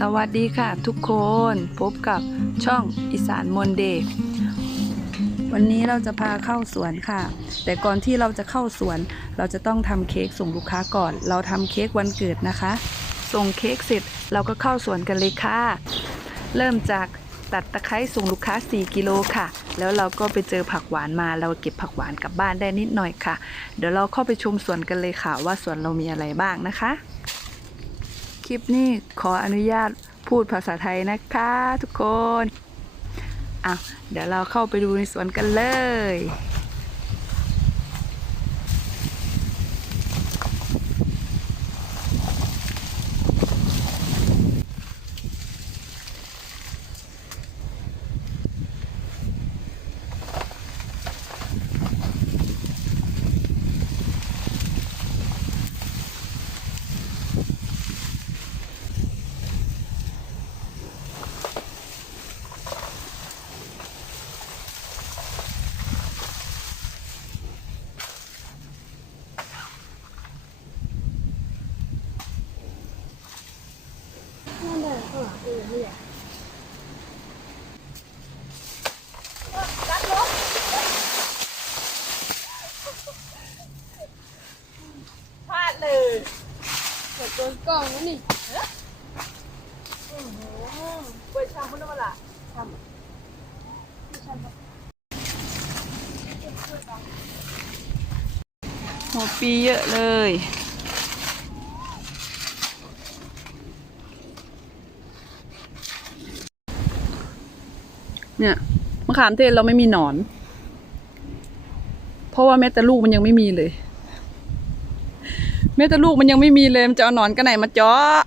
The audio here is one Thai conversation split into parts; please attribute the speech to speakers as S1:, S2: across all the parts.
S1: สวัสดีค่ะทุกคนพบกับช่องอีสานมนเดย์วันนี้เราจะพาเข้าสวนค่ะ แต่ก่อนที่เราจะเข้าสวน เราจะต้องทำเค้กส่งลูกค้าก่อน เราทำเค้กวันเกิดนะคะ ส่งเค้กเสร็จเราก็เข้าสวนกันเลยค่ะ เริ่มจากตัดตะไคร้ส่งลูกค้า 4 กิโลค่ะ แล้วเราก็ไปเจอผักหวานมา เราเก็บผักหวานกลับบ้านได้นิดหน่อยค่ะ เดี๋ยวเราเข้าไปชมสวนกันเลยค่ะ ว่าสวนเรามีอะไรบ้างนะคะ คลิปนี้ขออนุญาตพูดภาษาไทยนะคะทุกคนอะเดี๋ยวเราเข้าไปดูในสวนกันเลย
S2: พลาดเลย
S3: เปิดโดนกล้องแล้วนี่
S2: เปิดชามมันมาละ
S1: หัวปีเยอะเลย เนี่ยมะขามเทศเราไม่มีหนอน เพราะว่าแม้แต่ลูกมันยังไม่มีเลย แม้แต่ลูกมันยังไม่มีเลยมันจะเอาหนอนกันไหนมาเจาะ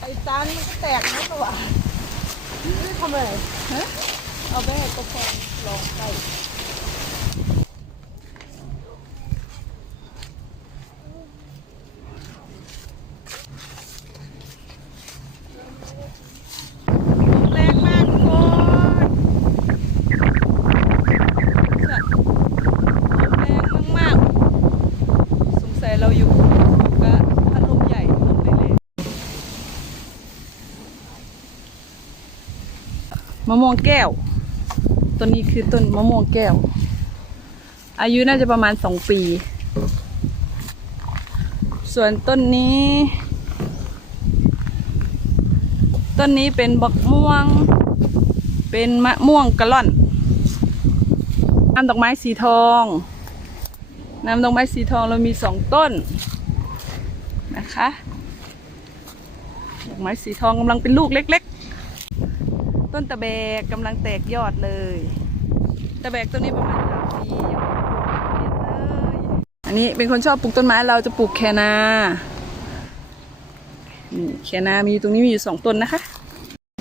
S2: ไอ้ตานี่มันก็แตกนะตัว เลยเอาไปให้กระพงลองไปแรงมากทุกคนแรงมากๆ
S1: สงสัยเราอยู่กับพัดลมใหญ่ลมแรงๆ มะม่วงแก้ว ต้นนี้คือต้นมะม่วงแก้ว อายุน่าจะประมาณสองปี ส่วนต้นนี้ ต้นนี้เป็นบักม่วง เป็นมะม่วงกะล่อนน้ำดอกไม้สีทอง น้ำดอกไม้สีทองเรามีสองต้นนะคะ ดอกไม้สีทองกำลังเป็นลูกเล็กๆ ต้นตะแบกกำลังแตกยอดเลย ตะแบกต้นนี้ประมาณสามปียังไม่เลยอันนี้เป็นคนชอบปลูกต้นไม้เราจะปลูกแคนานี่แคนามีอยู่ตรงนี้มีอยู่สองต้นนะคะ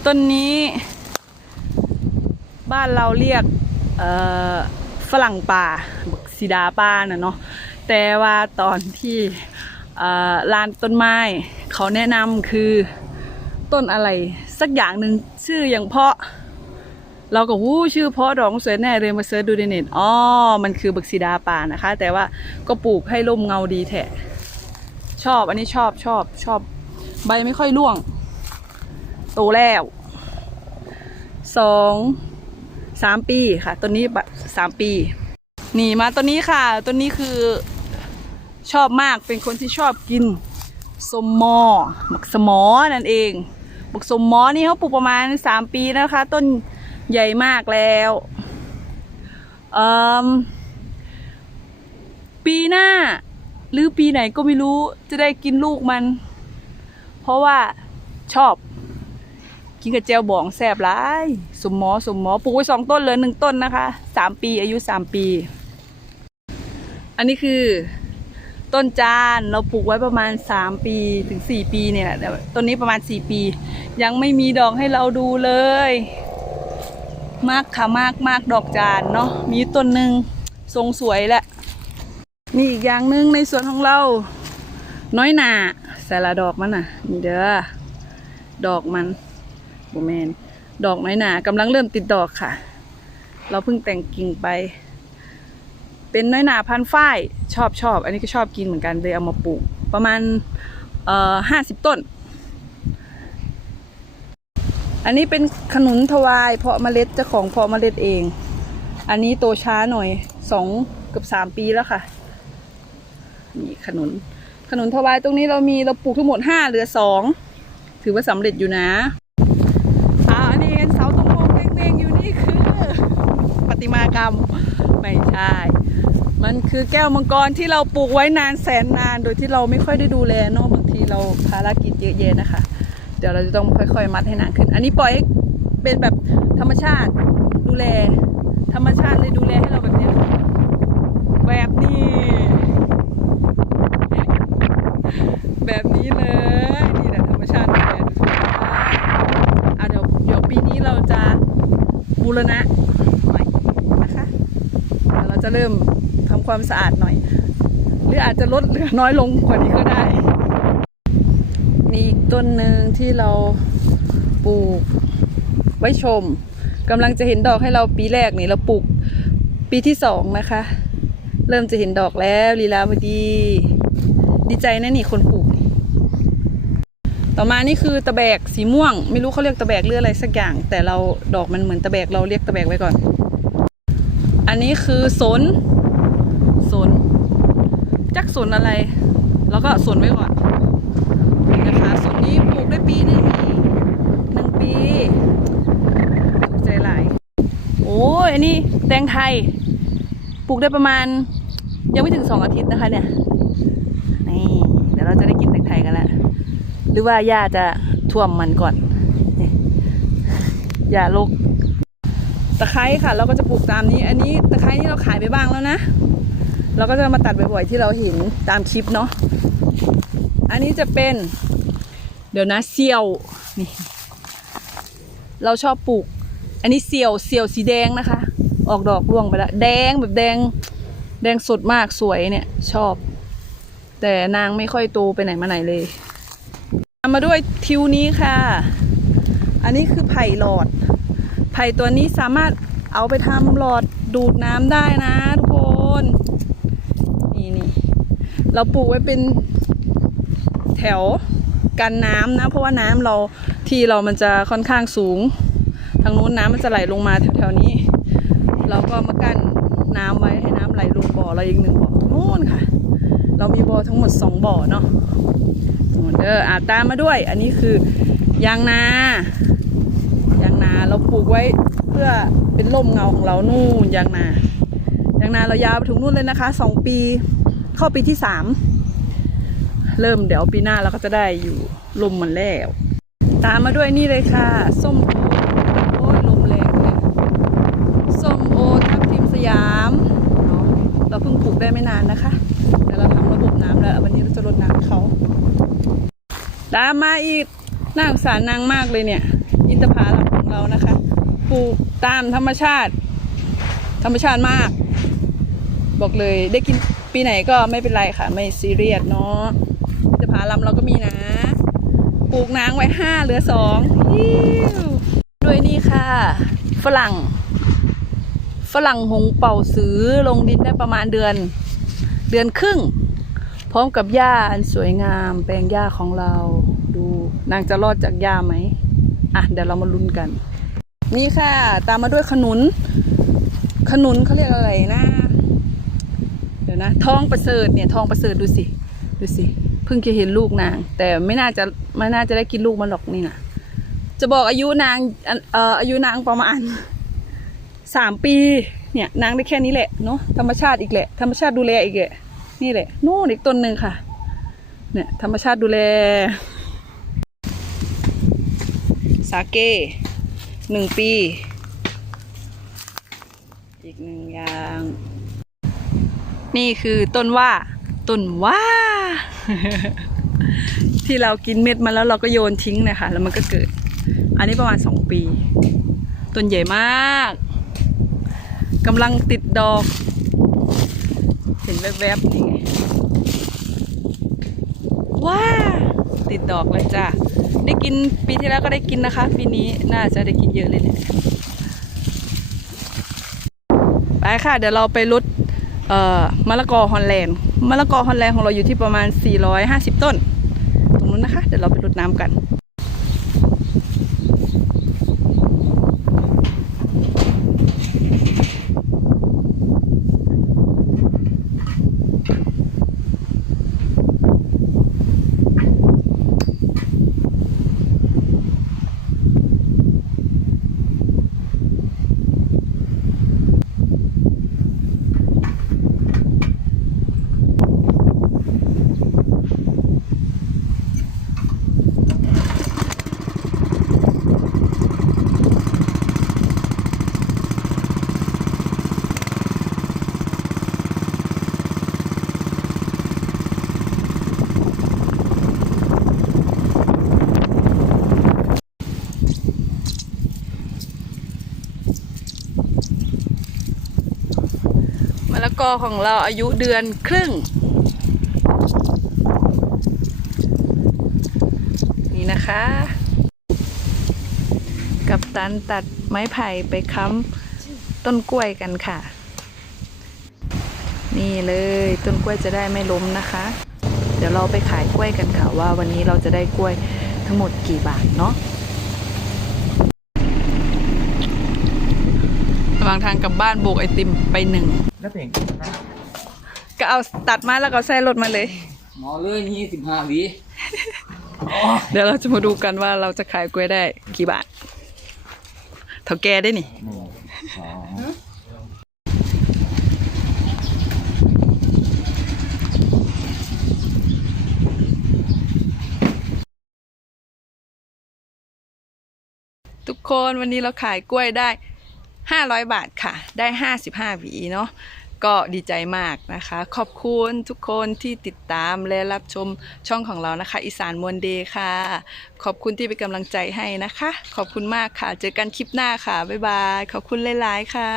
S1: ต้นนี้ บ้านเราเรียกฝรั่งป่าบักซีดาป่าน่ะเนาะแต่ว่าตอนที่ลานต้นไม้ เขาแนะนำคือต้นอะไร สักอย่างหนึ่งชื่ออย่างเพาะ เราก็วู้ชื่อเพาะดอกสวยแน่เลยมาเสิร์ชดูในเน็ตอ๋อมันคือบักซีดาป่านะคะ แต่ว่าก็ปลูกให้ร่มเงาดีแท้ชอบอันนี้ชอบชอบชอบ ใบไม่ค่อยร่วง โตแล้วสองสามปีค่ะต้นนี้สามปี นี่มาต้นนี้ค่ะต้นนี้คือชอบมากเป็นคนที่ชอบกินสมมอหมักสมอนั่นเอง หมักสมมอนี่เขาปลูกประมาณสามปีนะคะ ต้นใหญ่มากแล้วปีหน้า หรือปีไหนก็ไม่รู้จะได้กินลูกมัน เพราะว่าชอบ กินกับเจลบองแซ่บหลายสมหมอสมหมอปลูกไว้สองต้นเลยหนึ่งต้นนะคะสามปีอายุสามปี อันนี้คือ ต้นจานเราปลูกไว้ประมาณสามปีถึงสี่ปีเนี่ยแหละต้นนี้ประมาณสี่ปี ยังไม่มีดอกให้เราดูเลย มากค่ะมากมากดอกจานเนาะมีต้นหนึ่งทรงสวยแหละมีอีกอย่างหนึ่งในสวนของเรา น้อยหนาใส่ละดอกมันน่ะนี่เด้อดอกมันโบแมนดอกน้อยหนากำลังเริ่มติดดอกค่ะ เราเพิ่งแต่งกิ่งไป เป็นน้อยหนาพันฝ้ายชอบชอบ อันนี้ก็ชอบกินเหมือนกันเลยเอามาปลูก ประมาณเอ่อห้าสิบต้น อันนี้เป็นขนุนทวาย เพาะเมล็ดเจ้าของเพาะเมล็ดเอง อันนี้โตช้าหน่อยสองเกับสามปีแล้วค่ะนี่ขนุนขนุนทวายตรงนี้เรามีเราปลูกทั้งหมดห้าเหลือสองถือว่าสำเร็จอยู่นะอ่าอันนี้เห็นเสาตรงโค้งเด้งๆอยู่นี่คือประติมากรรม ไม่ใช่ มันคือแก้วมังกรที่เราปลูกไว้นานแสนนานโดยที่เราไม่ค่อยได้ดูแลเนอะบางทีเราภารกิจเยอะแยะนะคะ เดี๋ยวเราจะต้องค่อย ๆ มัดให้นาขึ้น อันนี้ปล่อยให้เป็นแบบธรรมชาติดูแล ธรรมชาติเลยดูแลให้เราแบบนี้แบบนี้ แบบนี้เลยนี่แหละธรรมชาติดูแลดูสิอะเดี๋ยวเดี๋ยวปีนี้เราจะบูรณะหน่อยนะคะเดี๋ยวเราจะเริ่ม ความสะอาดหน่อย หรืออาจจะลดเหลือน้อยลงกว่านี้ก็ได้ มีอีกต้นหนึ่งที่เราปลูกไว้ชมกำลังจะเห็นดอกให้เราปีแรกนี่เราปลูกปีที่สองนะคะ เริ่มจะเห็นดอกแล้วลีลาวดี ดีใจนะนี่คนปลูก ต่อมานี่คือตะแบกสีม่วง ไม่รู้เขาเรียกตะแบกหรืออะไรสักอย่าง แต่เราดอกมันเหมือนตะแบกเราเรียกตะแบกไว้ก่อน อันนี้คือสนสน จักสนอะไร แล้วก็สวนไว้ก่อนนะคะ ส่วนนี้ปลูกได้ปีหนึงหนึ่งปีถูกใจหลายโอ้ยอันนี้แตงไทย ปลูกได้ประมาณ ยังไม่ถึงสองอาทิตย์นะคะเนี่ยนี่เดี๋ยวเราจะได้กินแตงไทยกันแล้วหรือว่าย่าจะท่วมมันก่อนนี่อย่าลกตะไคร้ค่ะ เราก็จะปลูกตามนี้ อันนี้ตะไคร้นี่เราขายไปบ้างแล้วนะ เราก็จะมาตัดบ่อยๆที่เราเห็นตามคลิปเนาะอันนี้จะเป็น เดี๋ยวนะเซียวนี่เราชอบปลูก อันนี้เซียวเซียวสีแดงนะคะ ออกดอกร่วงไปแล้วแดงแบบแดง แดงสดมากสวยเนี่ย ชอบ แต่นางไม่ค่อยโตไปไหนมาไหนเลยมาด้วยทิวนี้ค่ะ อันนี้คือไผ่หลอด ไผ่ตัวนี้สามารถเอาไปทำหลอดดูดน้ำได้นะทุกค เราปลูกไว้เป็นแถวกันน้ำนะ เพราะว่าน้ำเราที่เรามันจะค่อนข้างสูง ทางนู้นน้ำมันจะไหลลงมาแถวๆนี้ เราก็มากั้นน้ำไว้ให้น้ำไหลลงบ่อเราอีกหนึ่งบ่อตรงนู้นค่ะ เรามีบ่อทั้งหมดสองบ่อเนาะเด้ออาตามมาด้วย อันนี้คือยางนายางนาเราปลูกไว้เพื่อเป็นร่มเงาของเรานู่นยางนายางนาเรายาวไปถึงนู่นเลยนะคะสองปี เข้าปีที่สามเริ่มเดี๋ยวปีหน้าเราก็จะได้อยู่ลมมันแล้ว ตามมาด้วยนี่เลยค่ะ ส้มโอโอ้ยลมแรงเลยส้มโอทับทิมสยามเราเพิ่งปลูกได้ไม่นานนะคะเดี๋ยวเราทำระบบน้ำแล้ว วันนี้เราจะรดน้ำเขาตามมาอีกน่าสงสารนางมากเลยเนี่ย อินทผลัมของเรานะคะปลูกตามธรรมชาติ ธรรมชาติมาก บอกเลยได้กิน ปีไหนก็ไม่เป็นไรค่ะ ไม่ซีเรียสเนาะจะพาลำเราก็มีนะปลูกนางไว้ห้าเหลือสองด้วยนี่ค่ะ ฝรั่ง ฝรั่งหงเป่าซื้อลงดินได้ประมาณเดือน เดือนครึ่ง พร้อมกับหญ้าอันสวยงาม แปลงหญ้าของเราดูนางจะรอดจากหญ้าไหมอะเดี๋ยวเรามาลุ้นกัน นี่ค่ะ ตามมาด้วยขนุน ขนุนเขาเรียกอะไรนะ นะ ทองประเสริฐเนี่ยทองประเสริฐดูสิ ดูสิ เพิ่งจะเห็นลูกนาง แต่ไม่น่าจะไม่น่าจะได้กินลูกมันหรอกนี่นะจะบอกอายุนางอันเอ่ออายุนางประมาณสามปี เนี่ยนางได้แค่นี้แหละเนาะธรรมชาติอีกแหละ ธรรมชาติดูแลอีกแหละนี่แหละนู่นอีกต้นหนึ่งค่ะ เนี่ยธรรมชาติดูแล สาเกหนึ่งปี อีกหนึ่งอย่าง นี่คือต้นว่าต้นว่า ที่เรากินเม็ดมาแล้วเราก็โยนทิ้งเนะคะแล้วมันก็เกิด อันนี้ประมาณสองปี ต้นใหญ่มากกำลังติดดอก เห็นแวบๆนี่ไงว้าติดดอกเลยจ้ะได้กินปีที่แล้วก็ได้กินนะคะ ปีนี้น่าจะได้กินเยอะเลยเนี่ยไปค่ะ เดี๋ยวเราไปรด เอ่อมะละกอฮอลแลนด์มะละกอฮอลแลนด์ของเราอยู่ที่ประมาณ 450 ต้น ตรงนู้นนะคะ เดี๋ยวเราไปรดน้ำกัน กอของเราอายุเดือนครึ่ง นี่นะคะ กับตันตัดไม้ไผ่ไปค้ำต้นกล้วยกันค่ะ นี่เลยต้นกล้วยจะได้ไม่ล้มนะคะ เดี๋ยวเราไปขายกล้วยกันค่ะว่าวันนี้เราจะได้กล้วยทั้งหมดกี่บาทเนาะระหว่างทางกลับบ้านโบกไอติมไปหนึ่ง
S4: แล้วเพลง
S1: ก็เอาตัดมาแล้วก็ใส่รถมาเลย
S4: หมอเลยยี่สิบห้าวิ
S1: เดี๋ยวเราจะมาดูกันว่าเราจะขายกล้วยได้กี่บาท เท่าแกได้นี่
S4: หนึ่งสอง
S1: ทุกคนวันนี้เราขายกล้วยได้ 500 บาทค่ะ ได้ 55หวีเนาะก็ดีใจมากนะคะ ขอบคุณทุกคนที่ติดตามและรับชมช่องของเรานะคะ อีสานมวลเดย์ค่ะ ขอบคุณที่เป็นกำลังใจให้นะคะ ขอบคุณมากค่ะ เจอกันคลิปหน้าค่ะ บ๊ายบาย ขอบคุณหลาย ๆ ค่ะ